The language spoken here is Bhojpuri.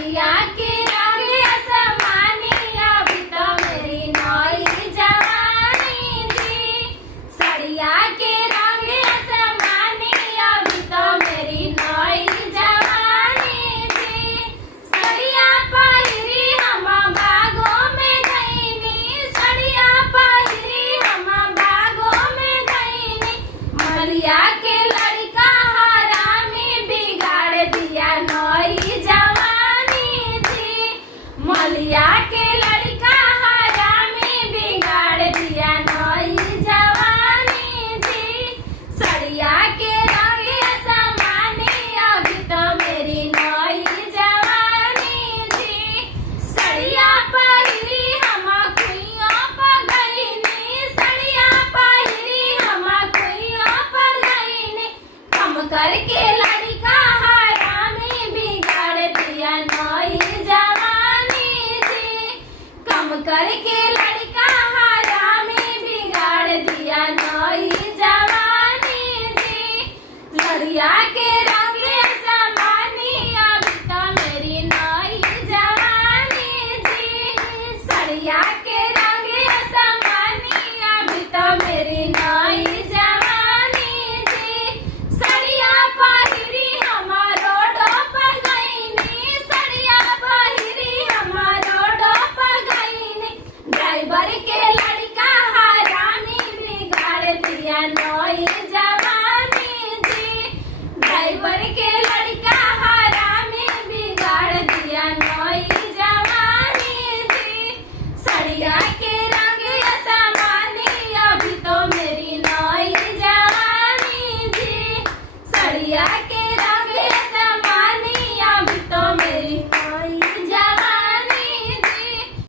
सड़िया के रंग आसमानी अभी तो मेरी नई जवानी जी। सड़िया के रंग आसमानी अभी तो मेरी नई जवानी जी। सड़िया पहिरी हम बागों में गईनी, सड़िया पहिरी हम बागों में गईनी। मलिया के लड़का हरामी बिगाड़ दिया नई जवानी जी। मलिया के लड़का हरामी बिगाड़ दिया नई जवानी जी। सड़िया के रंग आसमानी अभी तो मेरी नई जवानी जी। सड़िया पहिरी हम कुइयों पर गईनी, सड़िया पहिरी हम कुइयों पर गईनी। कम करके लड़का हरामी बिगाड़ दिया